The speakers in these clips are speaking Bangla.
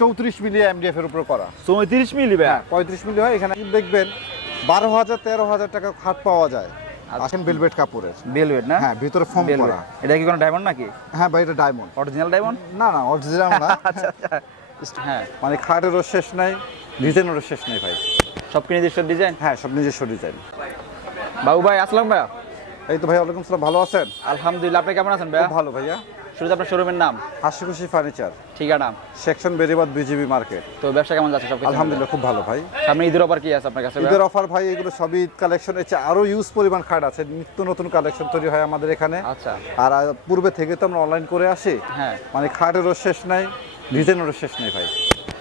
34 মিলি এমডিএফ এর উপর করা। 34 মিলি ভাই? 35 মিলি হয়। এখানে দেখবেন 12,000-13,000 টাকা খাট পাওয়া যায়। আসেন ভেলভেট কাপড়ের। ভেলভেট না? হ্যাঁ, ভিতরে ফোম করা। এটা কি কোনো ডায়মন্ড নাকি? হ্যাঁ ভাই, এটা ডায়মন্ড। Original diamond? না না, অরিজিনাল না। আচ্ছা আচ্ছা। হ্যাঁ, মানে খাটেরও শেষ নাই, ডিজাইনেরও শেষ নাই ভাই। সব কি নিজস্ব ডিজাইন? হ্যাঁ, সব নিজস্ব ডিজাইন। বাবু ভাই আসসালাম ভাই। এই তো ভাই, ওয়ালাইকুম আসসালাম। ভালো আছেন? আলহামদুলিল্লাহ, আপনি কেমন আছেন ভাই? খুব ভালো ভাইয়া। শুরুতে আপনার শোরুমের নাম? হাসিখুশি ফার্নিচার, ঠিকানা? Section Beribadh, BGB market. তো ব্যবসা কেমন যাচ্ছে সব কিছু? আলহামদুলিল্লাহ খুব ভালো ভাই। সামনে ঈদের অফার কি আছে আপনার কাছে? ঈদের অফার ভাই, এগুলো সবই ঈদ কালেকশন। এর চেয়ে আরো ইউজ পরিমাণ খাট আছে, নিত্য নতুন কালেকশন তৈরি হয় আমাদের এখানে। আচ্ছা। আর পূর্বে থেকে তো আমরা অনলাইন করে আসি। হ্যাঁ, মানে খাটেরও শেষ নাই, ডিজাইনেরও শেষ নাই ভাই।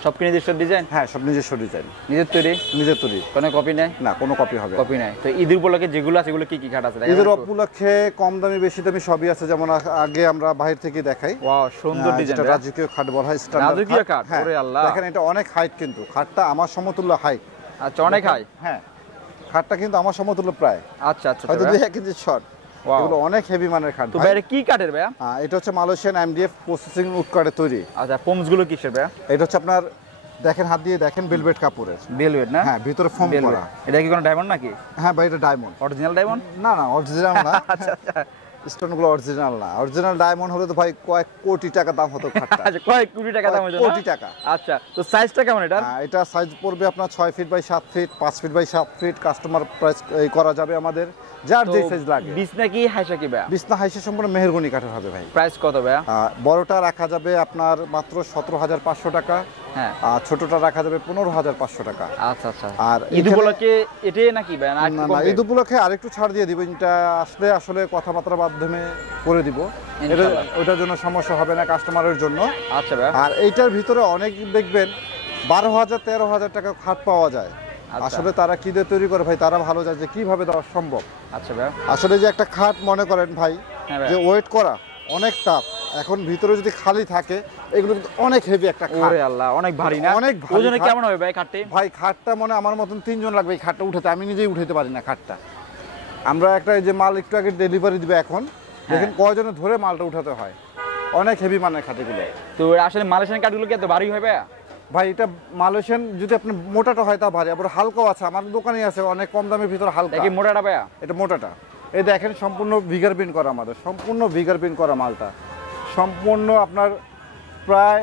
সব কি নিজস্ব ডিজাইন? হ্যাঁ, সব নিজস্ব ডিজাইন, নিজের তৈরি? নিজের তৈরি, কোনো কপি নাই? না কোনো কপি হবে। কপি নাই। তো ঈদের উপলক্ষে যেগুলো আছে সেগুলো কি কি খাট আছে? ঈদের উপলক্ষে কম দামি বেশি দামি সবই আছে। যেমন আগে আমরা বাইরে থেকে দেখাই। ওয়াও, সুন্দর ডিজাইন। যেটা রাজকীয় খাট বলা হয়, স্ট্যান্ডার্ড রাজকীয় খাট। ওরে আল্লাহ, দেখেন এটা অনেক হাইট, কিন্তু খাটটা আমার সমতুল্য হাইট। আচ্ছা, অনেক হাই। হ্যাঁ, খাটটা কিন্তু আমার সমতুল্য প্রায়। আচ্ছা আচ্ছা, হয়তো 2-1 ইঞ্চি শর্ট। এগুলো অনেক হেভি মানের খাট। তো ভাই কি কাঠের ভাই? এটা হচ্ছে মালয়েশিয়ান এমডিএফ প্রসেসিং উড কাঠের তৈরি। আচ্ছা, ফোমস গুলো কিসের ভাই? এটা হচ্ছে আপনার, দেখেন হাত দিয়ে দেখেন, ভেলভেট কাপড়ের। ভেলভেট না? হ্যাঁ, ভিতরে ফোম করা। এটা কি কোনো ডায়মন্ড নাকি? হ্যাঁ ভাই, এটা ডায়মন্ড। Original diamond? না না, অরিজিনাল না। আচ্ছা আচ্ছা, স্টোনগুলো অরিজিনাল না। অরিজিনাল ডায়মন্ড হলে তো ভাই কয়েক কোটি টাকা দাম হতো খাটটা। আচ্ছা, কয়েক কোটি টাকা দাম হতো? কোটি টাকা। আচ্ছা, তো সাইজটা কেমন এটা? এটা সাইজ পড়বে আপনার 6 feet by 7 feet, 5 feet by 7 feet. Customer price করা যাবে আমাদের, যার যে সাইজ লাগে। বিছনা কি হাইসা কি ভাই? বিছনা হাইসা সম্পূর্ণ মেহেরগনি কাঠের হবে ভাই। প্রাইস কত ভাই? বড়টা রাখা যাবে আপনার মাত্র 17,500 টাকা। হ্যাঁ, আর ছোটটা রাখা যাবে 15,500 টাকা। আচ্ছা আচ্ছা। আর ঈদ উপলক্ষে এটাই নাকি ভাই? না না, ঈদ উপলক্ষে আরেকটু ছাড় দিয়ে দিব। এটা আসলে আসলে কথাবার্তার মাধ্যমে করে দিব। এটা ওইটার জন্য সমস্যা হবে না কাস্টমারের জন্য। আচ্ছা ভাই। আর এইটার ভিতরে অনেক দেখবেন 12,000-13,000 টাকা খাট পাওয়া যায়। আসলে তারা কি দিয়ে তৈরি করে ভাই, তারা ভালো জানে যে কিভাবে দেওয়া সম্ভব। আচ্ছা ভাই। আসলে যে একটা খাট মনে করেন ভাই, যে ওয়েট করা অনেক টাফ। এখন ভিতরে যদি খালি থাকে, এগুলো কিন্তু অনেক হেভি একটা খাট। ওরে আল্লাহ, অনেক ভারী না? অনেক ভারী। ওজনে কেমন হবে ভাই খাটটি? ভাই খাটটা মনে আমার মতন 3 জন লাগবে এই খাটটা উঠাতে। আমি নিজেই উঠাতে পারি না খাটটা। আমরা একটা এই যে মাল একটু আগে ডেলিভারি দিবে, এখন দেখেন কয়জনে ধরে মালটা উঠাতে হয়। অনেক হেভি মানের খাট এগুলো। তো আসলে মালয়েশিয়ান কাঠগুলো কি এত ভারী হয় ভাই? ভাই এটা মালয়েশিয়ান যদি আপনি মোটাটা হয় তা ভারী, আবার হালকাও আছে। আমার দোকানে আছে অনেক কম দামের ভিতরে হালকা। কি মোটাটা ভাই? এটা মোটাটা। এই দেখেন সম্পূর্ণ ভিগার প্রিন্ট করা, আমাদের সম্পূর্ণ ভিগার প্রিন্ট করা মালটা। সম্পূর্ণ আপনার প্রায়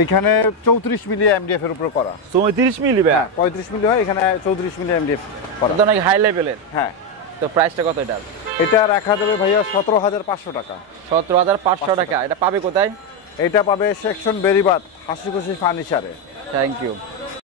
এইখানে 34 মিলি এমডিএফ এর উপর করা। 34 মিলি ভাই? 35 মিলি হয়। এখানে 34 মিলি এমডিএফ করা। তো অনেক হাই লেভেলের। হ্যাঁ। তো প্রাইসটা কত এটার? এটা রাখা যাবে ভাইয়া 17,500 টাকা। 17,500 টাকা। এটা পাবে কোথায়? এটা পাবে সেকশন বেরিবাদ, হাসিখুশি ফার্নিচারে। Thank you.